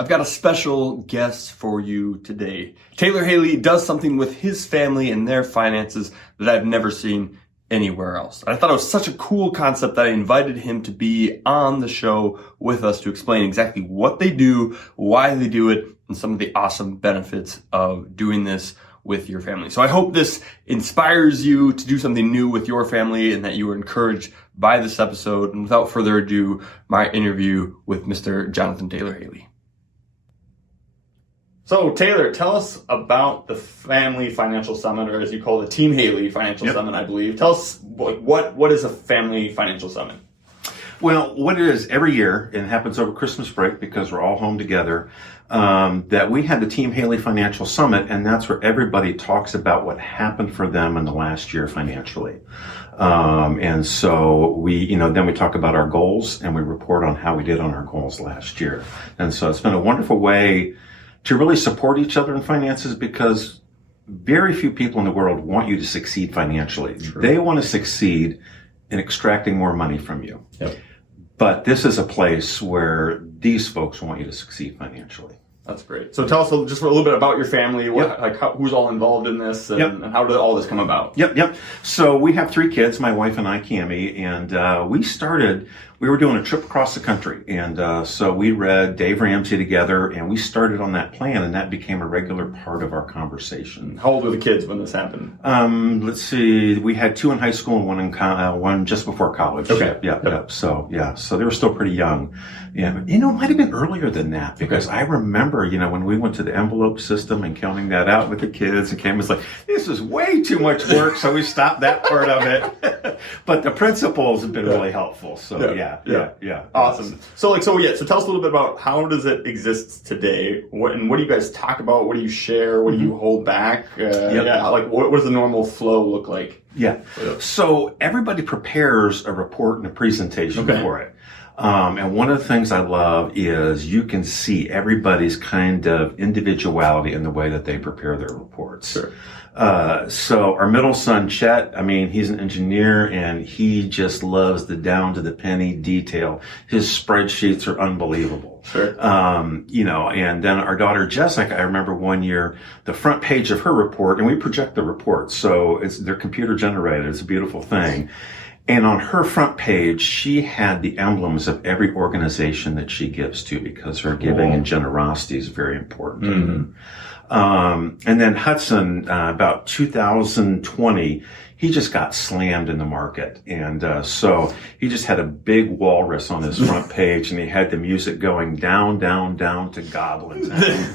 I've got a special guest for you today. Taylor Haley does something with his family and their finances that I've never seen anywhere else. I thought it was such a cool concept that I invited him to be on the show with us to explain exactly what they do, why they do it, and some of the awesome benefits of doing this with your family. So I hope this inspires you to do something new with your family and that you are encouraged by this episode. And without further ado, my interview with Mr. Jonathan Taylor Haley. So Taylor, tell us about the Family Financial Summit, or as you call it, the Team Haley Financial Summit, I believe. Tell us what is a Family Financial Summit? Well, what it is every year, and it happens over Christmas break because we're all home together, that we had the Team Haley Financial Summit, and that's where everybody talks about what happened for them in the last year financially. And so then we talk about our goals and we report on how we did on our goals last year. And so it's been a wonderful way to really support each other in finances, because very few people in the world want you to succeed financially. True. They want to succeed in extracting more money from you. Yep. But this is a place where these folks want you to succeed financially. That's great. So tell us just a little bit about your family, who's all involved in this, and how did all this come about? Yep. So we have 3 kids, my wife and I, Cammie, and we were doing a trip across the country. And so we read Dave Ramsey together, and we started on that plan, and that became a regular part of our conversation. How old were the kids when this happened? Let's see. We had 2 in high school and one just before college. Okay. Yep. So they were still pretty young. And, it might have been earlier than that, because I remember, when we went to the envelope system and counting that out with the kids, and Cam was like, this is way too much work. So we stopped that part of it. But the principles have been really helpful. So yeah. Awesome. So tell us a little bit about how does it exist today? What do you guys talk about? What do you share? What do you hold back? What does the normal flow look like? Yeah. So everybody prepares a report and a presentation for it. And one of the things I love is you can see everybody's kind of individuality in the way that they prepare their reports. Sure. So our middle son, Chet, he's an engineer, and he just loves the down to the penny detail. His spreadsheets are unbelievable. Sure. And then our daughter, Jessica, I remember one year, the front page of her report, and we project the report, so they're computer generated. It's a beautiful thing. And on her front page, she had the emblems of every organization that she gives to, because her giving and generosity is very important to her. And then Hudson, about 2020, he just got slammed in the market. And so he just had a big walrus on his front page, and he had the music going down, down, down to Goblin Town.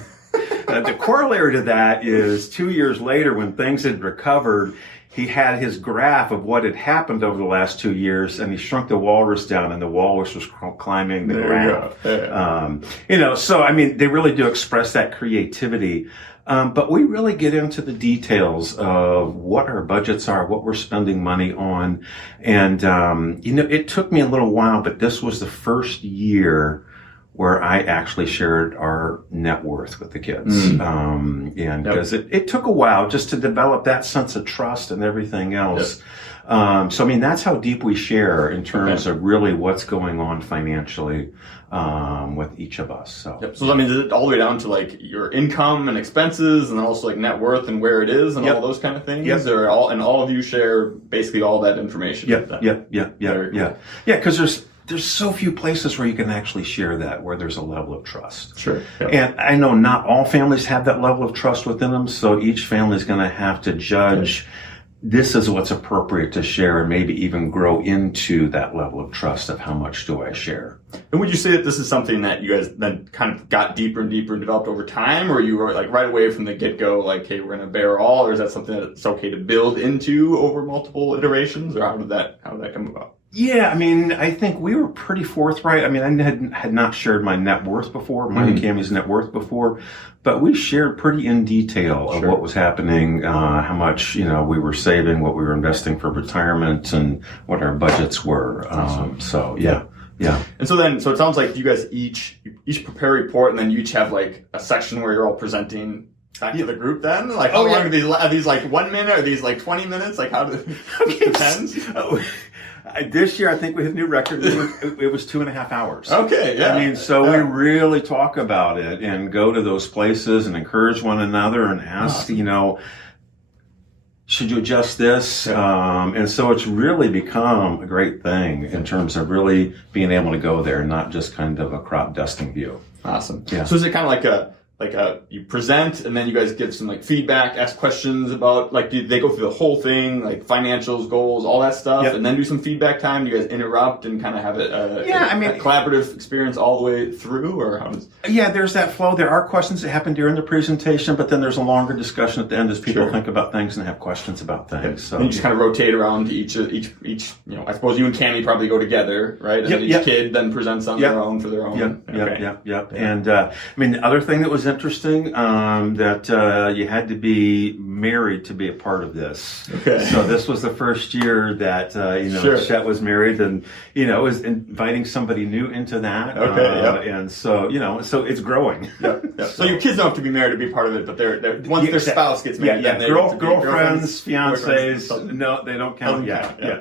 The corollary to that is 2 years later, when things had recovered, he had his graph of what had happened over the last 2 years, and he shrunk the walrus down, and the walrus was climbing the graph. They really do express that creativity. But we really get into the details of what our budgets are, what we're spending money on. And, it took me a little while, but this was the first year where I actually shared our net worth with the kids. Because it took a while just to develop that sense of trust and everything else. That's how deep we share in terms of really what's going on financially with each of us. So is it all the way down to your income and expenses, and then also net worth and where it is and all those kind of things? Or all of you share basically all that information? Yeah, because there's so few places where you can actually share that, where there's a level of trust. Sure. Yeah. And I know not all families have that level of trust within them, so each family is going to have to judge this is what's appropriate to share, and maybe even grow into that level of trust of how much do I share. And would you say that this is something that you guys then kind of got deeper and deeper and developed over time, or you were right away from the get-go, hey, we're going to bear all, or is that something that's okay to build into over multiple iterations, or how did that come about? Yeah, I think we were pretty forthright. I had not shared my net worth before, mine and Cammie's net worth before, but we shared pretty in detail of what was happening, how much, we were saving, what we were investing for retirement, and what our budgets were. Yeah. And so it sounds like you guys each prepare a report, and then you each have a section where you're all presenting back to the group then? How long are these 1 minute? Are these 20 minutes? How do it depends? This year, I think we hit a new record. It was 2.5 hours. Okay, yeah. I mean, so we really talk about it and go to those places and encourage one another and ask, should you adjust this? And so it's really become a great thing in terms of really being able to go there and not just kind of a crop dusting view. Awesome. Yeah. So is it kind of like you present and then you guys give some like feedback, ask questions about like, do they go through the whole thing, like financials, goals, all that stuff, and then do some feedback time? Do you guys interrupt and kind of have it a collaborative experience all the way through, or how does? Yeah, there's that flow. There are questions that happen during the presentation, but then there's a longer discussion at the end as people think about things and have questions about things. So and you just kind of rotate around to each, I suppose you and Cammie probably go together, right? And then each kid then presents on their own for their own. Yep. And I mean, the other thing that was interesting, that you had to be married to be a part of this. Okay. So this was the first year that Chet was married, and it was inviting somebody new into that. Okay. And so so it's growing. Yep. So your kids don't have to be married to be part of it, but they're once their spouse gets married, girlfriends, fiancés, no, they don't count.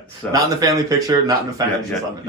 So. Not in the family picture, not in the financial summit.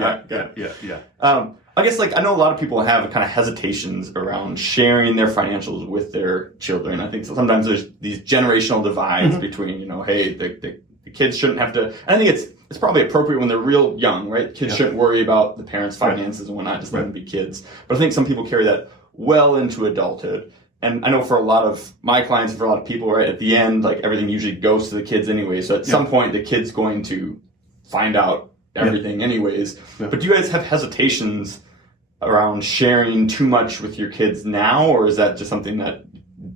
I guess I know a lot of people have kind of hesitations around sharing their financials with their children. I think sometimes there's these generational divides between, hey, the kids shouldn't have to, and I think it's probably appropriate when they're real young, right? Kids shouldn't worry about the parents' finances and whatnot, just let them be kids. But I think some people carry that well into adulthood. And I know for a lot of my clients and for a lot of people, right, at the end, everything usually goes to the kids anyway. So at some point, the kid's going to find out everything anyways. But do you guys have hesitations around sharing too much with your kids now, or is that just something that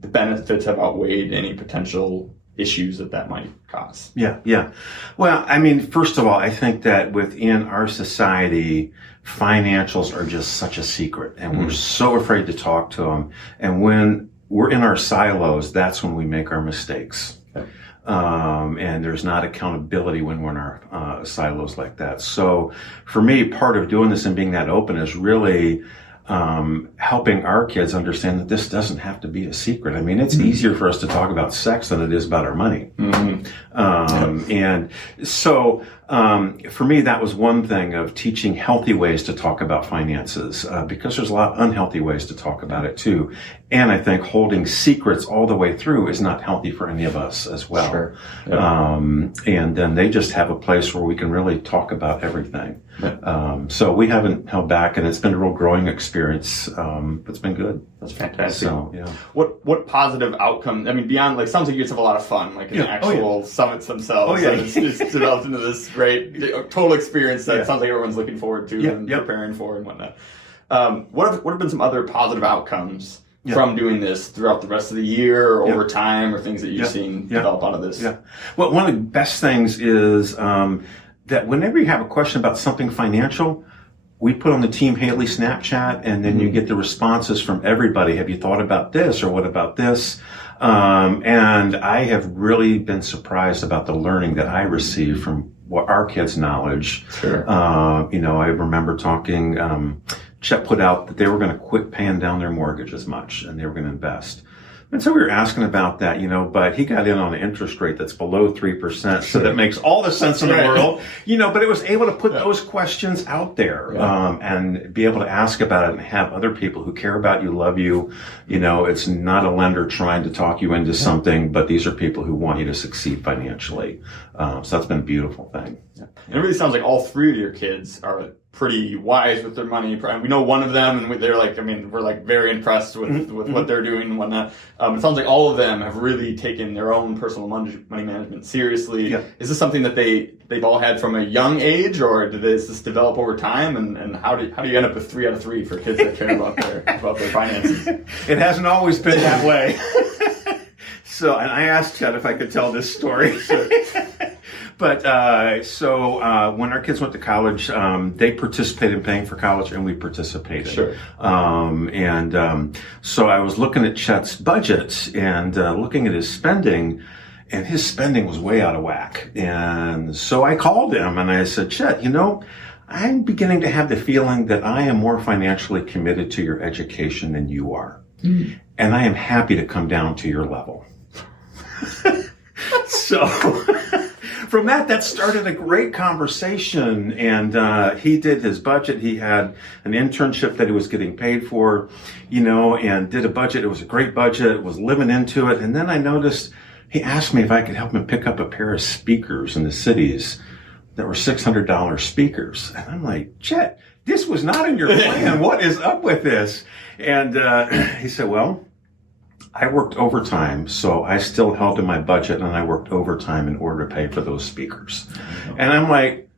the benefits have outweighed any potential issues that might cause? Yeah. Well, I mean, first of all, I think that within our society, financials are just such a secret, and we're so afraid to talk to them. And when we're in our silos, that's when we make our mistakes. Okay. And there's not accountability when we're in our silos like that. So for me, part of doing this and being that open is really helping our kids understand that this doesn't have to be a secret. I mean, it's easier for us to talk about sex than it is about our money. And so for me, that was one thing of teaching healthy ways to talk about finances, because there's a lot of unhealthy ways to talk about it too. And I think holding secrets all the way through is not healthy for any of us as well. Sure. And then they just have a place where we can really talk about everything. So we haven't held back, and it's been a real growing experience. It's been good. That's fantastic. So, yeah. What positive outcome? I mean, beyond sounds like you guys have a lot of fun, in the actual summits themselves. It's developed into this great total experience that sounds like everyone's looking forward to and preparing for and whatnot. What have been some other positive outcomes from doing this throughout the rest of the year or over time, or things that you've seen develop out of this? Well, one of the best things is that whenever you have a question about something financial, we put on the Team Haley Snapchat, and then you get the responses from everybody. Have you thought about this, or what about this? And I have really been surprised about the learning that I receive from what our kids' knowledge. Sure. I remember talking, Chet put out that they were going to quit paying down their mortgage as much, and they were going to invest. And so we were asking about that, but he got in on an interest rate that's below 3%. So that makes all the sense in the world, but it was able to put those questions out there, and be able to ask about it and have other people who care about you, love you. It's not a lender trying to talk you into something, but these are people who want you to succeed financially. So that's been a beautiful thing. And it really sounds like all three of your kids are pretty wise with their money. We know one of them, and they're we're very impressed with what they're doing and whatnot. It sounds like all of them have really taken their own personal money management seriously. Is this something that they've all had from a young age, or does this develop over time? And how do you end up with 3 out of 3 for kids that care about their finances? It hasn't always been that way. So, and I asked Chet if I could tell this story. But when our kids went to college, they participated in paying for college, and we participated. Sure. So I was looking at Chet's budget and looking at his spending, and his spending was way out of whack. And so I called him and I said, Chet, I'm beginning to have the feeling that I am more financially committed to your education than you are. And I am happy to come down to your level. So... from that started a great conversation. And he did his budget. He had an internship that he was getting paid for, and did a budget. It was a great budget, was living into it. And then I noticed he asked me if I could help him pick up a pair of speakers in the cities that were $600 speakers. And I'm like, Chet, this was not in your plan. What is up with this? And he said, well, I worked overtime, so I still held to my budget, and I worked overtime in order to pay for those speakers. And I'm like,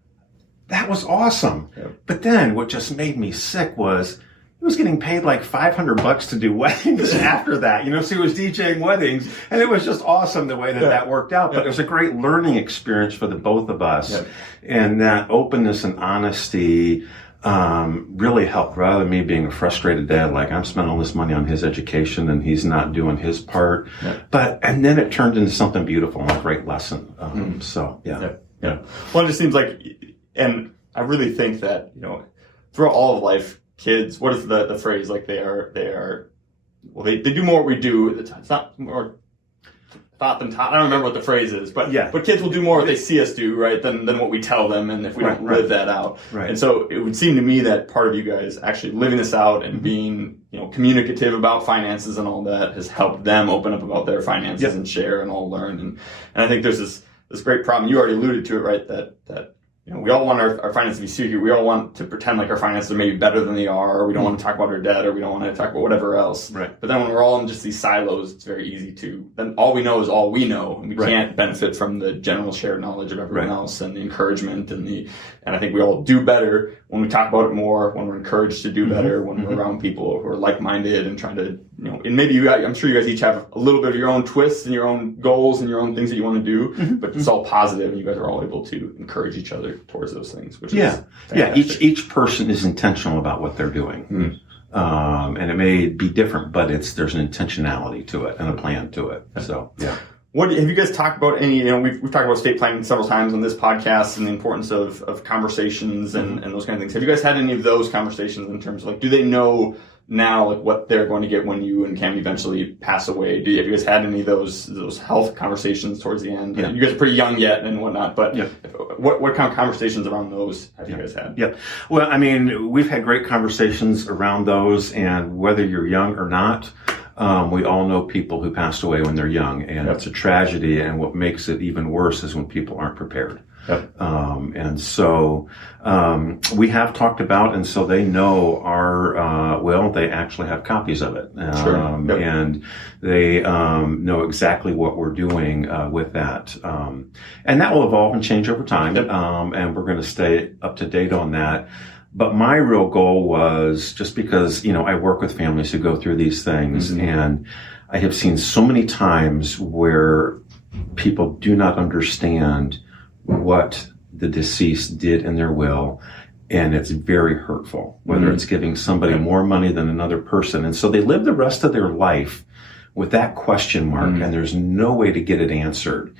that was awesome. Yep. But then what just made me sick was he was getting paid like $500 to do weddings after that. So he was DJing weddings, and it was just awesome the way that worked out. But it was a great learning experience for the both of us. Yep. And that openness and honesty really helped, rather than me being a frustrated dad, like I'm spending all this money on his education and he's not doing his part. Yep. And then it turned into something beautiful and a great lesson. So, yeah. Well, it just seems like, and I really think that, throughout all of life, kids, what is the phrase? Like they do more what we do. It's not more thought than taught. I don't remember what the phrase is, but kids will do more what they see us do, right, than what we tell them, and if we don't live that out. Right. And so it would seem to me that part of you guys actually living this out and being, communicative about finances and all that has helped them open up about their finances and share and all learn. And I think there's this great problem. You already alluded to it, right, that we all want our finances to be secret. We all want to pretend like our finances are maybe better than they are, or we don't want to talk about our debt, or we don't want to talk about whatever else. Right. But then when we're all in just these silos, it's very easy then all we know is all we know, and we can't benefit from the general shared knowledge of everyone else and the encouragement and I think we all do better when we talk about it more, when we're encouraged to do better, when we're around people who are like-minded and trying to, and maybe I'm sure you guys each have a little bit of your own twists and your own goals and your own things that you want to do, but it's all positive, and you guys are all able to encourage each other towards those things, which is fantastic. Each person is intentional about what they're doing. And it may be different, but there's an intentionality to it and a plan to it. So, What have you guys talked about any, we've talked about estate planning several times on this podcast and the importance of conversations and those kind of things. Have you guys had any of those conversations in terms of do they know now what they're going to get when you and Cam eventually pass away? Have you guys had any of those health conversations towards the end? You guys are pretty young yet and whatnot, but what kind of conversations around those have you guys had? Yeah. Well, I mean, we've had great conversations around those, and whether you're young or not, we all know people who passed away when they're young, and it's a tragedy. And what makes it even worse is when people aren't prepared. And so we have talked about, and so they know they actually have copies of it. And they know exactly what we're doing with that. And that will evolve and change over time. And we're going to stay up to date on that. But my real goal was, just because, I work with families who go through these things, and I have seen so many times where people do not understand what the deceased did in their will, and it's very hurtful, whether it's giving somebody more money than another person. And so they live the rest of their life with that question mark, and there's no way to get it answered.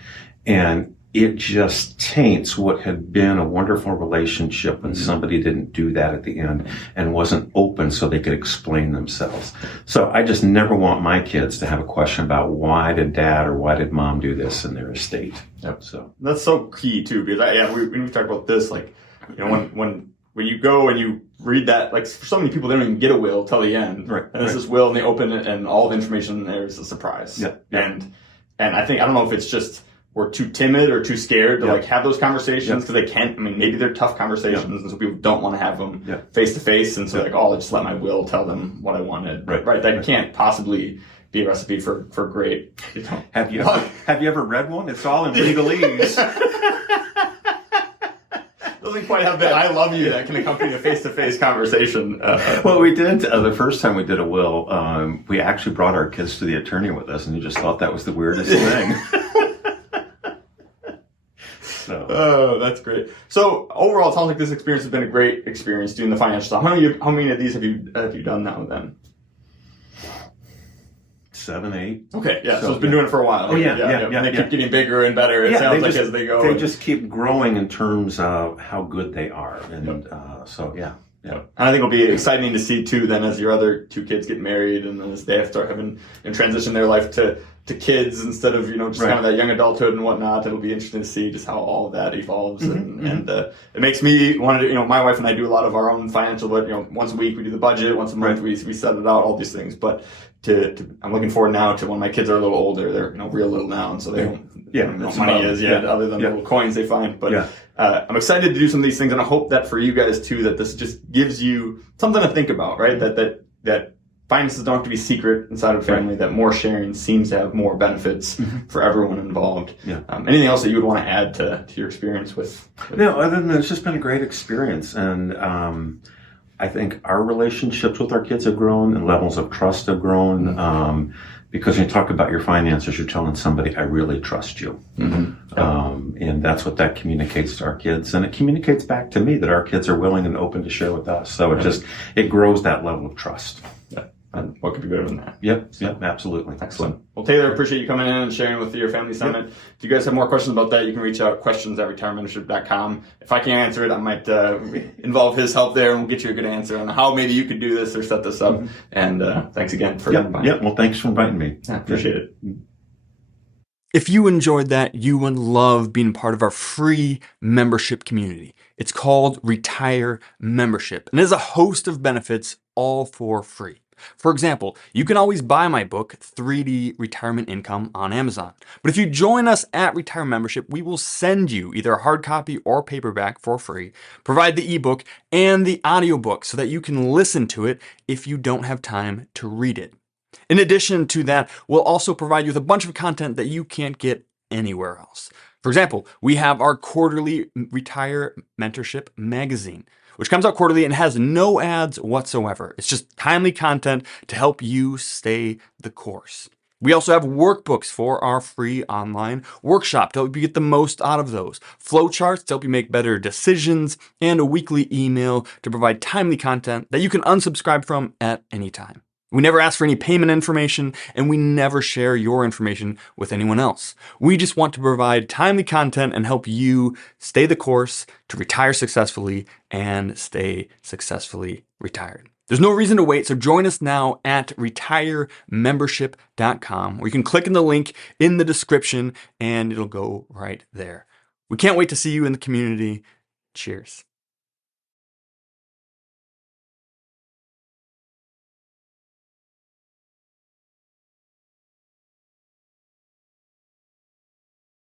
And it just taints what had been a wonderful relationship when somebody didn't do that at the end and wasn't open so they could explain themselves. So I just never want my kids to have a question about why did dad or why did mom do this in their estate. So that's so key too, because we talked about this, when you go and you read that, for so many people, they don't even get a will till the end. Right. And there's this will, and they open it, and all the information there is a surprise. And I don't know if it's just we're too timid or too scared to have those conversations, because they can't. I mean, maybe they're tough conversations, and so people don't want to have them face to face, and so I'll just let my will tell them what I wanted. Right. That can't possibly be a recipe for great. Have you ever read one? It's all in legalese. Doesn't quite have that "I love you" that can accompany a face-to-face conversation. Well, we did the first time we did a will. We actually brought our kids to the attorney with us, and he just thought that was the weirdest thing. Oh, that's great. So overall, it sounds like this experience has been a great experience doing the financial stuff. How many of these have you done now then? 7, 8. Okay, so it's been doing it for a while. And they keep getting bigger and better. It sounds like as they go. They just keep growing in terms of how good they are, and And I think it'll be exciting to see too then as your other two kids get married, and then as they have to start having and transition their life to to kids instead of, just Right. kind of that young adulthood and whatnot. It'll be interesting to see just how all of that evolves. Mm-hmm, And it makes me want to, my wife and I do a lot of our own financial, but, once a week we do the budget, once a month we set it out, all these things. But I'm looking forward now to when my kids are a little older. They're, real little now. And so they don't know what money is yet, other than the little coins they find. But I'm excited to do some of these things. And I hope that for you guys too, that this just gives you something to think about, right? That finances don't have to be secret inside of a family, that more sharing seems to have more benefits for everyone involved. Yeah. Anything else that you would want to add to your experience with? No, other than it's just been a great experience. And I think our relationships with our kids have grown and levels of trust have grown. Because when you talk about your finances, you're telling somebody, I really trust you. And that's what that communicates to our kids. And it communicates back to me that our kids are willing and open to share with us. So it grows that level of trust. And what could be better than that? Yep, absolutely. Excellent. Well, Taylor, appreciate you coming in and sharing with your family summit. If you guys have more questions about that, you can reach out, questions@retirementmentorship.com. If I can't answer it, I might involve his help there, and we'll get you a good answer on how maybe you could do this or set this up. And thanks again for coming by. Well, thanks for inviting me. I appreciate it. If you enjoyed that, you would love being part of our free membership community. It's called Retire Membership, and it has a host of benefits all for free. For example, you can always buy my book, 3D Retirement Income, on Amazon. But if you join us at Retire Membership, we will send you either a hard copy or paperback for free, provide the ebook and the audiobook so that you can listen to it if you don't have time to read it. In addition to that, we'll also provide you with a bunch of content that you can't get anywhere else. For example, we have our quarterly Retire Mentorship magazine, which comes out quarterly and has no ads whatsoever. It's just timely content to help you stay the course. We also have workbooks for our free online workshop to help you get the most out of those, flowcharts to help you make better decisions, and a weekly email to provide timely content that you can unsubscribe from at any time. We never ask for any payment information, and we never share your information with anyone else. We just want to provide timely content and help you stay the course to retire successfully and stay successfully retired. There's no reason to wait, so join us now at retiremembership.com, where you can click in the link in the description and it'll go right there. We can't wait to see you in the community. Cheers.